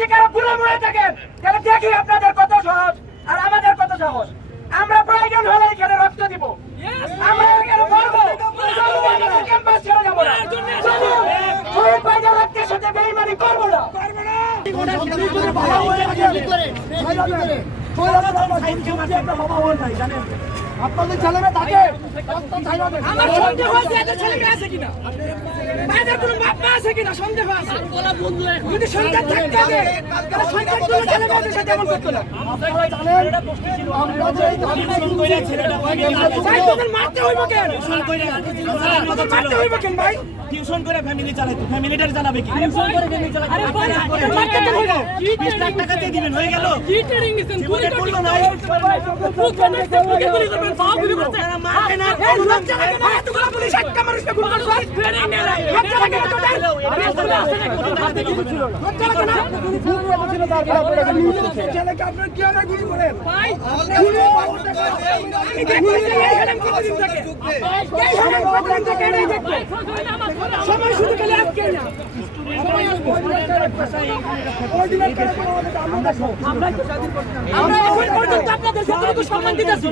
যদি কারো গুলাম হয়ে থাকেন তাহলে দেখি আপনাদের কত সাহস আর আমাদের কত সাহস। আমরা প্রয়োজন হলে এখানে রক্ত দিব, আমরা এখানে করবো, আমাদের ক্যাম্পাস ছেড়ে যাবো না, শহীদ ভাইদের রক্তের সাথে বেইমানি করবো না। আপনাদের ছেলেমেয়ে থাকে আমার সন্দেহ আছে এদের ছেলেমেয়ে আছে কিনা, এদের কোনো বাপ মা আছে কিনা সন্দেহ আছে। যদি সন্তান থাকতে হবে তাহলে সন্তানগুলো ছেলেমেয়েদের সাথে এমন করতো না। আপনারা জানেন আমরা যে ছেলেটা ভাই তোদের মারতে হইব কেন, তোদের মারতে হইব কেন ভাই? টিউশন করে ফ্যামিলি চালাতো, ফ্যামিলিটার জানাবে কি? টিউশন করে ফ্যামিলি চালাতো, আরে ভাই তোদের মারতে কেন হইব? 20 লাখ টাকা দিয়ে দিবেন, হয়ে গেল। কি ট্রেনিং দিছেন? জীবনে করলো না। পুকে গুলি করবেন, পাও গুলি করতে মারবে না। এই লজ্জা লাগে না এতগুলো পুলিশ একটা মানুষকে গুলি করছে? ট্রেনিং নেই না। লজ্জা লাগে না তোদের? লজ্জা লাগে না? ছেলেকে আপনারা কি আর গুলি করেন ভাই গুলি আমি দেখতেছি এখানে কতদিন থেকে এই সময় কতদিন থেকে এই দেখতে সময় শুধু খালি আজকে না আমরা এখন পর্যন্ত আপনাদের যতটুকু সম্মান দিতেছি